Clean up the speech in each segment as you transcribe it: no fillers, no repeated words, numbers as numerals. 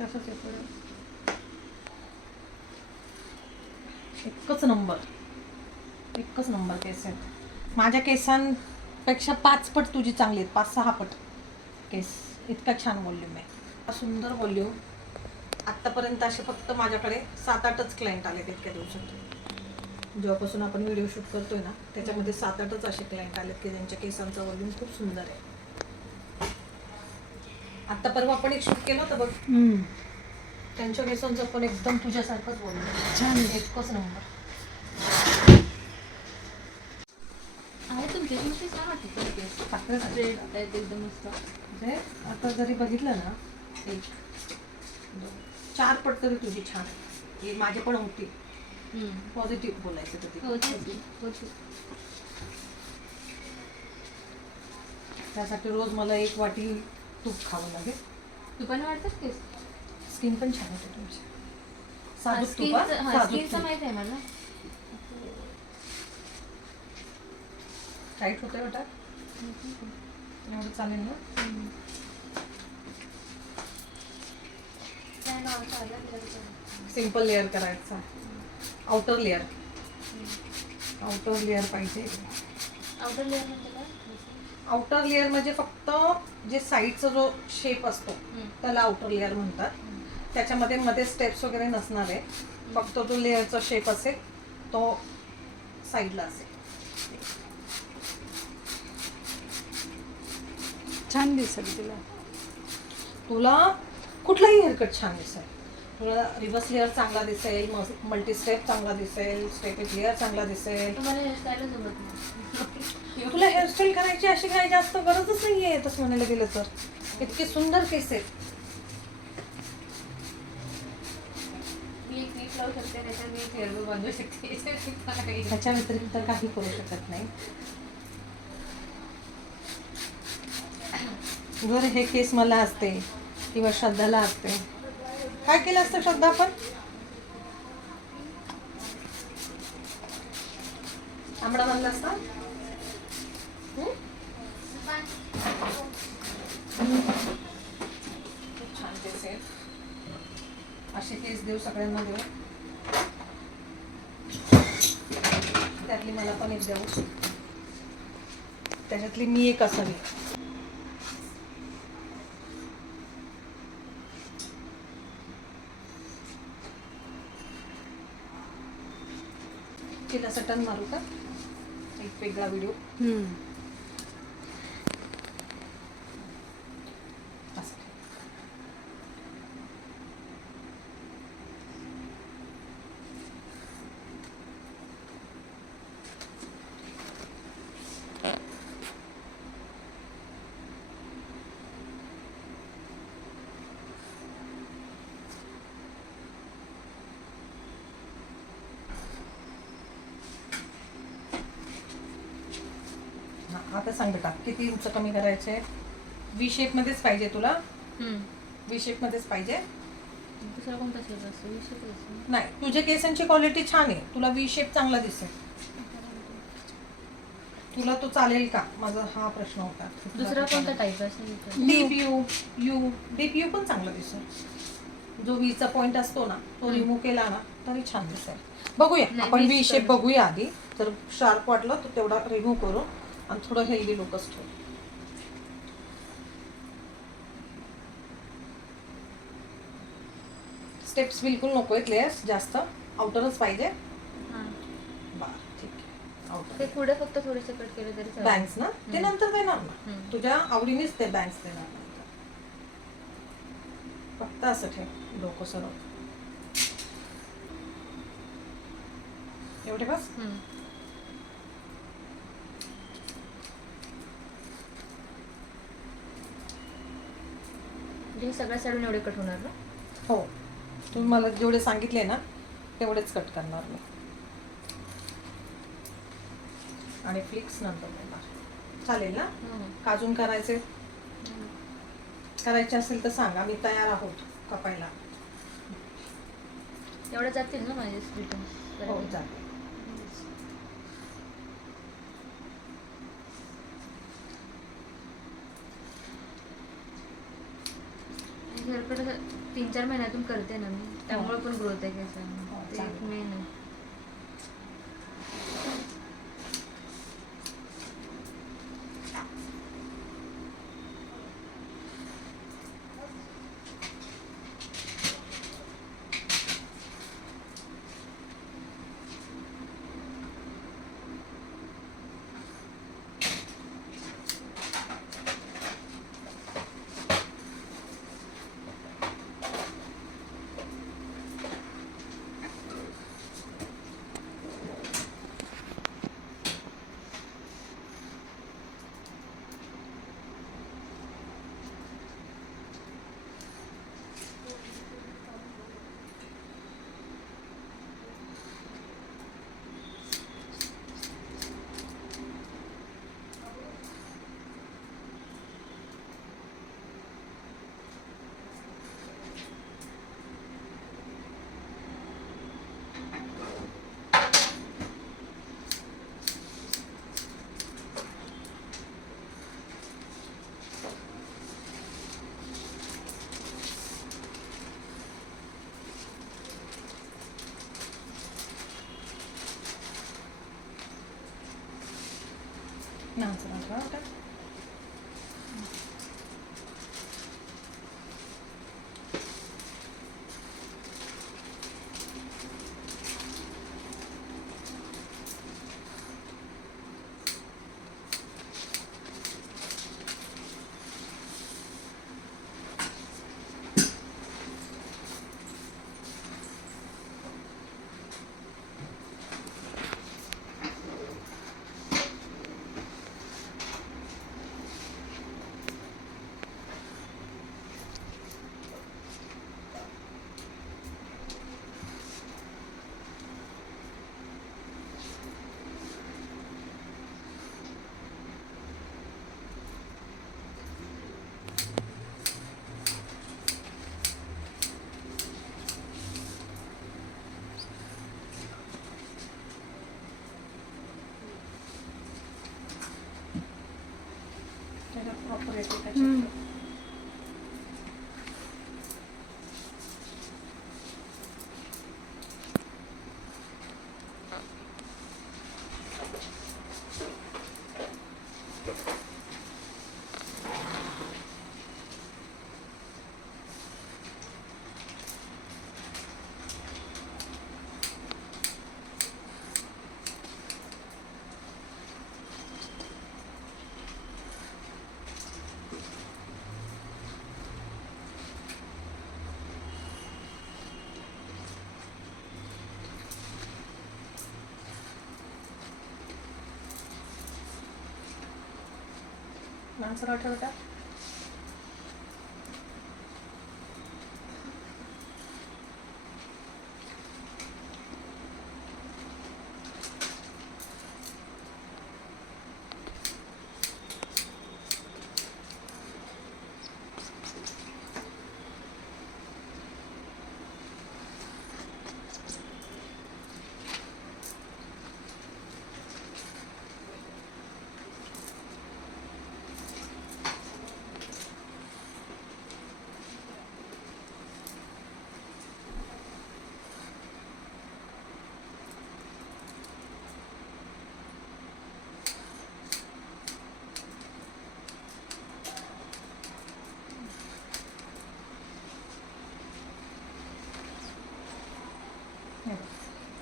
तसंच आहे पुढे. एकच नंबर केस आहेत. माझ्या केसांपेक्षा 5 पट तुझी चांगली आहेत, 5-6 पट केस. इतका छान व्हॉल्यूम आहे, सुंदर व्हॉल्यूम. आत्तापर्यंत असे फक्त माझ्याकडे 7-8च क्लायंट आले इतक्या दिवसात. जेव्हापासून आपण व्हिडिओ शूट करतोय ना त्याच्यामध्ये 7-8च असे क्लायंट आलेत की ज्यांच्या केसांचा व्हॉल्यूम खूप सुंदर आहे. आता परवा आपण एक शूट केलं होतं बघ, त्यांच्या केसांचं पण एकदम तुझ्यासारखंच व्हॉल्यूम छान, एकच नंबर आहे. तुमचे तुमचे छान वाटते केस, स्ट्रेट आहेत एकदम मस्त. म्हणजे आता जरी बघितलं ना 1, 2, 4 पट तरी तुझी छान आहे. हे माझे पण होती. पॉझिटिव्ह बोलायचं तर त्यासाठी रोज मला 1 वाटी तूप खावं लागेल. तू पण वाटतच केस. स्किन पण छान होते तुमची. साजूक तूप, साजूक स्किनचं तूप. माहित आहे मला. टाईट होतंय बेटा, एवढं चालेल ना? सिंपल लेअर करायचा. आउटर लेअर पाहिजे. आउटर लेअर म्हणजे काय? आउटर लेअर म्हणजे फक्त जे साईडचा जो शेप असतो त्याला आउटर लेअर म्हणतात. त्याच्यामध्ये मध्ये स्टेप्स वगैरे नसणार आहे, फक्त जो लेअरचा शेप असेल तो साईडला असेल. छान दिसेल तुला कुठलाही हेअरकट छान दिसेल. तुला रिव्हर्स लेअर चांगला दिसेल, मल्टी स्टेप चांगला दिसेल, स्टेपिक लेअर चांगला दिसेल. तुम्हाला हेअरस्टाईलच जमत नाही. तुला हेअरस्टाईल करायची अशी काही जास्त गरजच नाहीये तसं म्हणायला गेलं तर. इतके सुंदर केस आहेत. मी एक क्लिप लावू शकते, त्याच्यात मी एक हेअरबो बांधू शकते. त्याच्या व्यतिरिक्त काही करू शकत नाही. जर हे केस मला असते किंवा श्रद्धाला असते, काय केलं असतं श्रद्धा? आपण आंबडा बांधला असता. खूप छान केस आहेत. असे केस देऊ सगळ्यांना देऊ. त्यातली मला पण एक देऊ, त्याच्यातली मी एक असावी. तिला सटन मारू का? एक वेगळा व्हिडिओ. आता सांग बेटा, किती इंच कमी करायचे? व्ही शेप मध्येच पाहिजे तुला? व्ही शेप मध्येच पाहिजे? दुसरा कोणता शेप असतो? विषय नाही, तुझ्या केसांची क्वालिटी छान आहे, तुला व्ही शेप चांगला दिसेल. तुला तो चालेल का, माझा हा प्रश्न होता. दुसरा कोणता टाईप असेल? डीप यू पण चांगला दिसेल. जो व्हीचा पॉइंट असतो ना तो रिमूव्ह केला ना तरी छान दिसेल. बघूया आपण व्ही शेप बघूया आधी. जर शार्प वाटलं तर तेवढा रिमूव्ह करू आणि थोडं हेल्दी लुकच ठेवू. स्टेप्स बिलकुल नको आहेत, लेयर्स जास्त, आउटरच पाहिजे. बरं ठीक आहे, आउटर. ते पुढे फक्त थोडेसे कट केले तरी चालेल. बँक्स ना ते नंतर देणार ना, तुझ्या आवडीनेच ते बँक्स देणार नंतर. फक्त असं ठेव, डोकं सरळ एवढे बस. म्हणजे सगळ्या साईडून एवढे कट होणार ना? हो, तुम्ही मला जेवढे सांगितले ना तेवढेच कट करणार मी, आणि फ्लिक्स नंतर देणार. चालेल ना? काजून करायचे असेल तर सांगा, मी तयार आहोत कापायला. एवढं जातील ना माझे रिटर्न? हो चालेल. हेअरकट 3-4 महिन्यातून करते ना मी, त्यामुळे पण ग्रोथ आहे हो, केसांना, ते चांगलं. मेन आहे. नाचरा का आता? प्रॉपर येते त्याच्यात. नाचरा ठेवता.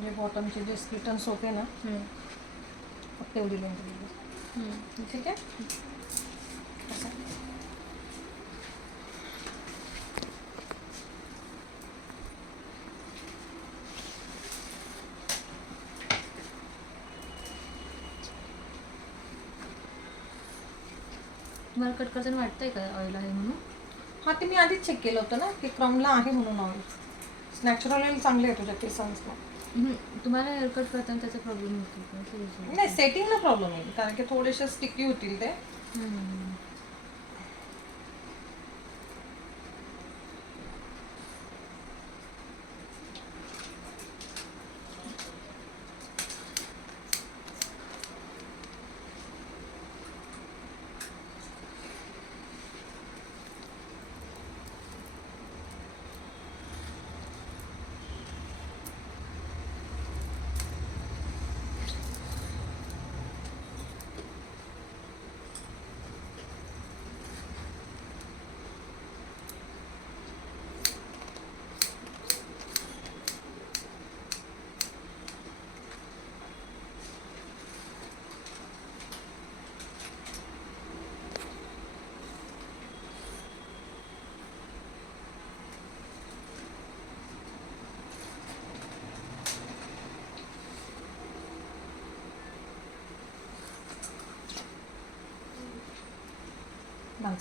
जे बॉटमचे जे स्प्लिटन्स होते ना फक्त एवढी लेंथ दिली. ठीक आहे. असं. तुम्हाला कट करताना वाटतंय का ऑइल आहे म्हणून? हा, ते मी आधीच चेक केलं होतं ना की क्रमला आहे म्हणून ऑइल. नॅचरल ऑइल चांगले आहे तुझ्या केसांना. तुम्हाला हेअर कट करताना त्याचा प्रॉब्लेम होतो का? नाही, सेटिंगला प्रॉब्लेम येईल कारण की थोडेसे स्टिकी होतील ते.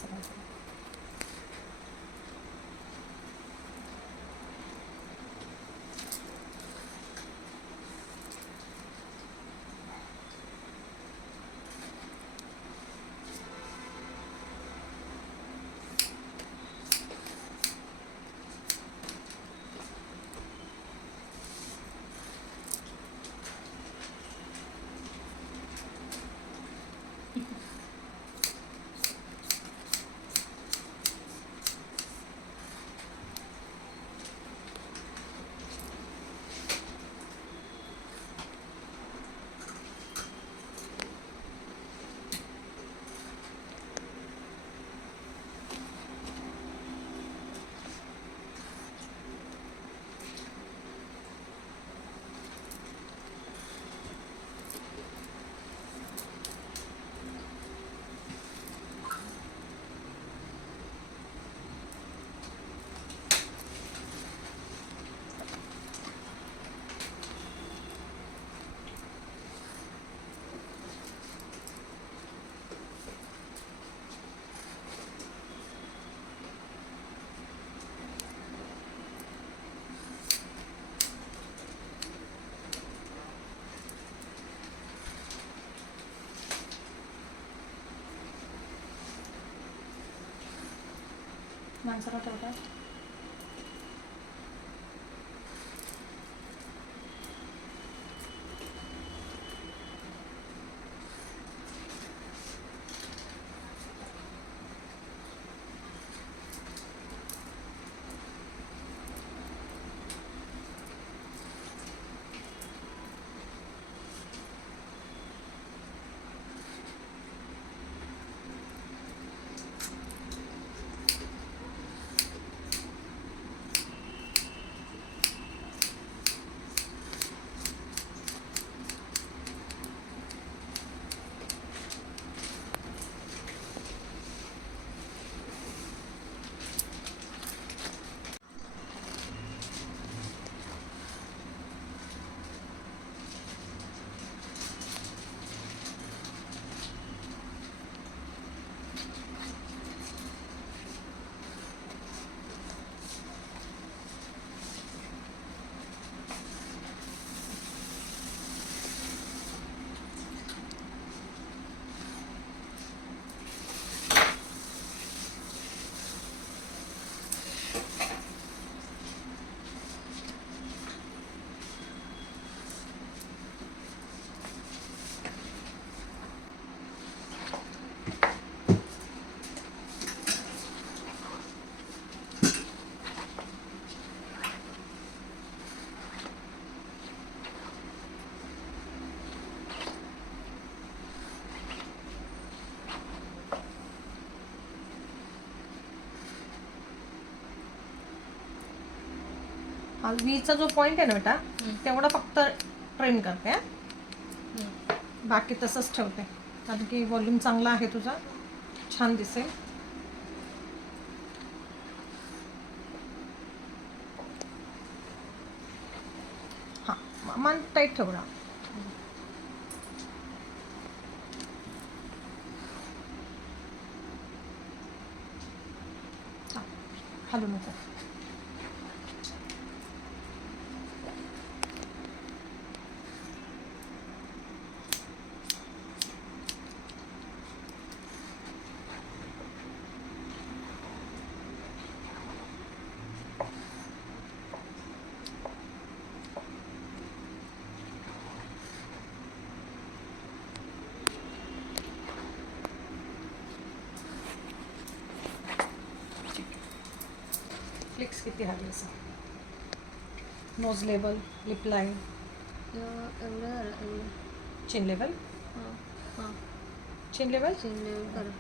माणसं. माणसाला ठेवतात. हा वीचा जो पॉइंट आहे ना बेटा तेवढा फक्त ट्रेन करते. बाकी तसंच ठेवते कारण की व्हॉल्यूम चांगला आहे तुझा, छान दिसेल. हां मान टाईट ठेवणार. हलू नको. फ्लिक्स किती हवी असं. नोज लेवल, लिप लाईन, एवढं चिन लेवल. हां हां चिन लेवल करा.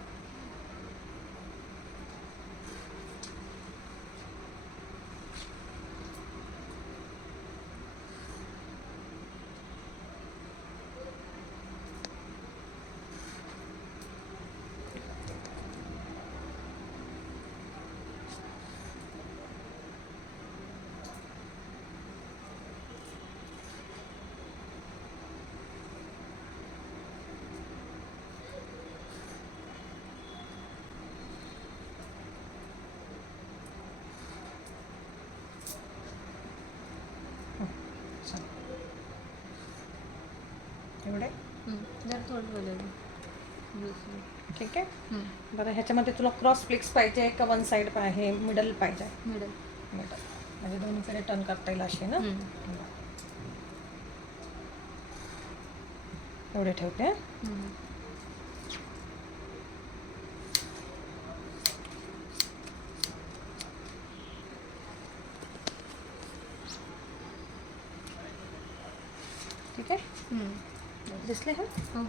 एवढे जर थोडं बोलायला ठीक आहे. बरं ह्याच्यामध्ये तुला क्रॉस फ्लिक्स पाहिजे का वन साईड आहे मिडल पाहिजे? मिडल. मिडल म्हणजे दोन्हीकडे टर्न करता येईल असे ना. एवढे ठेवते. ठीक आहे. दिसले हा? हो.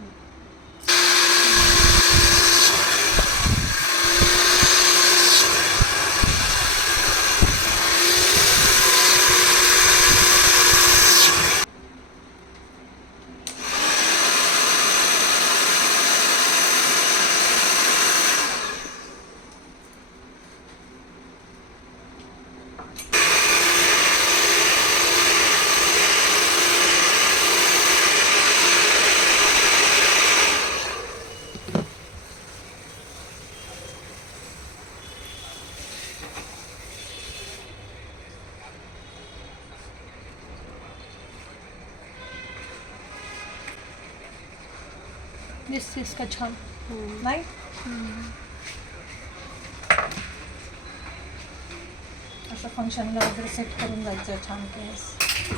दिसतेस का छान? नाही असं फंक्शनला वगैरे सेट करून जायचं छान केस.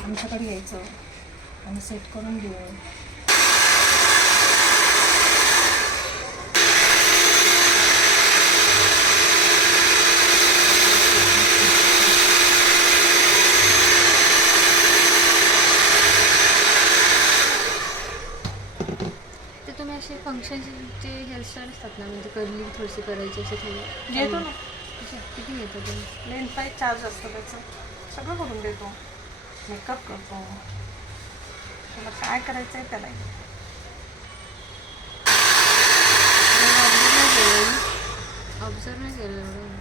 आमच्याकडे यायचं आणि सेट करून घेऊ. ते तुम्ही असे फंक्शनचे जे हेअरस्टाईल असतात ना, म्हणजे कर्ली थोडीशी करायची असे थोडे घेतो ना. किती घेतात तुम्ही? लेंथ बाय चार्ज असतं त्याचं. सगळं करून देतो. मेकअप करतो. तुला काय करायचं आहे त्याला. ऑब्झर्व नाही केलं एवढं.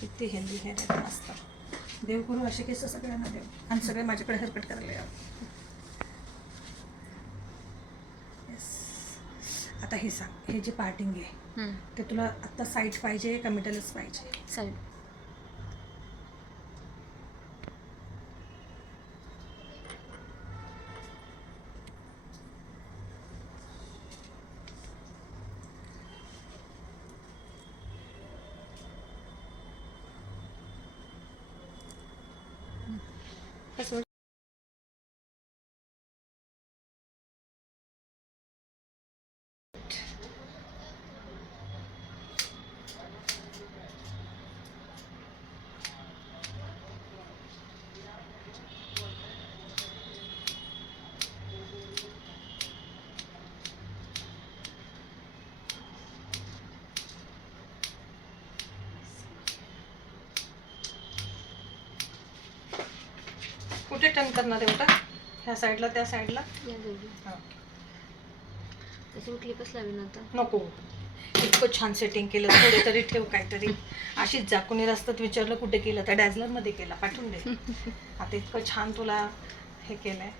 किती हेल्दी हेअर आहे मस्त. देव करू असे केस सगळ्यांना देव. आणि सगळे माझ्याकडे हेअरकट करायला यावं. येस. आता हे सांग, हे जे पार्टिंग आहे ते तुला आत्ता साईड पाहिजे का मिडलच पाहिजे? साईड. कसं कुठे टर्न करणार आहे बेटा? ह्या साईडला त्या साईडला? या दोघी हां. तशी मी क्लिपच लावेन आता. नको. इतकं छान सेटिंग केलं. थोडे तरी ठेव काहीतरी. अशीच जा. कोणी रस्त्यात विचारलं कुठे केलं तर डॅझलरमध्ये केला. पाठवून दे. आता इतकं छान तुला हे केलंय.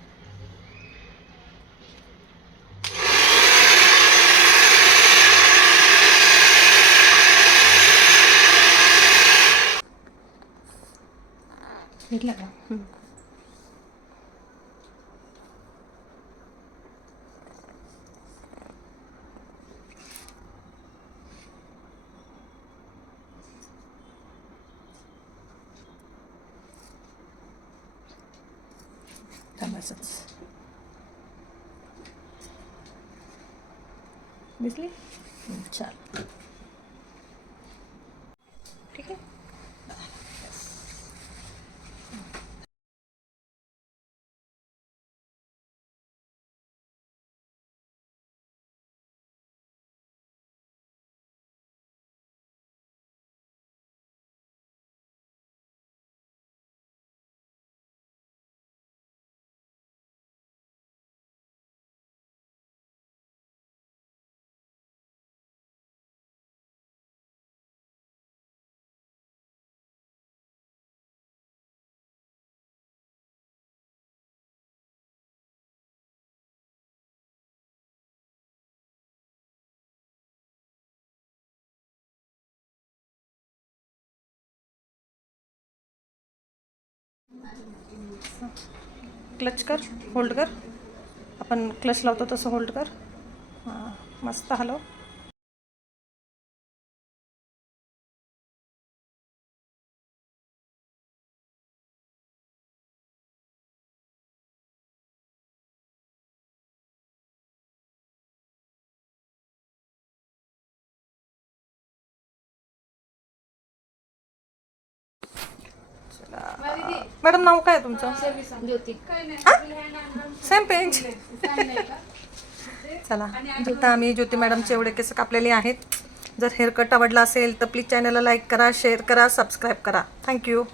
घेतला का? थांबायचंच. दिसली? चाल. ठीक आहे. क्लच कर, होल्ड कर. आपण क्लच लावतो तसं होल्ड कर. हां, मस्त हलव. मॅडम नाव काय आहे तुमचं? ज्योती. Same page. चला, आता आम्ही ज्योती मॅडमचे एवढे केस कापलेले आहेत. जर हेअरकट आवडला असेल तर प्लीज चॅनलला लाईक करा, शेअर करा, सबस्क्राईब करा. थँक्यू.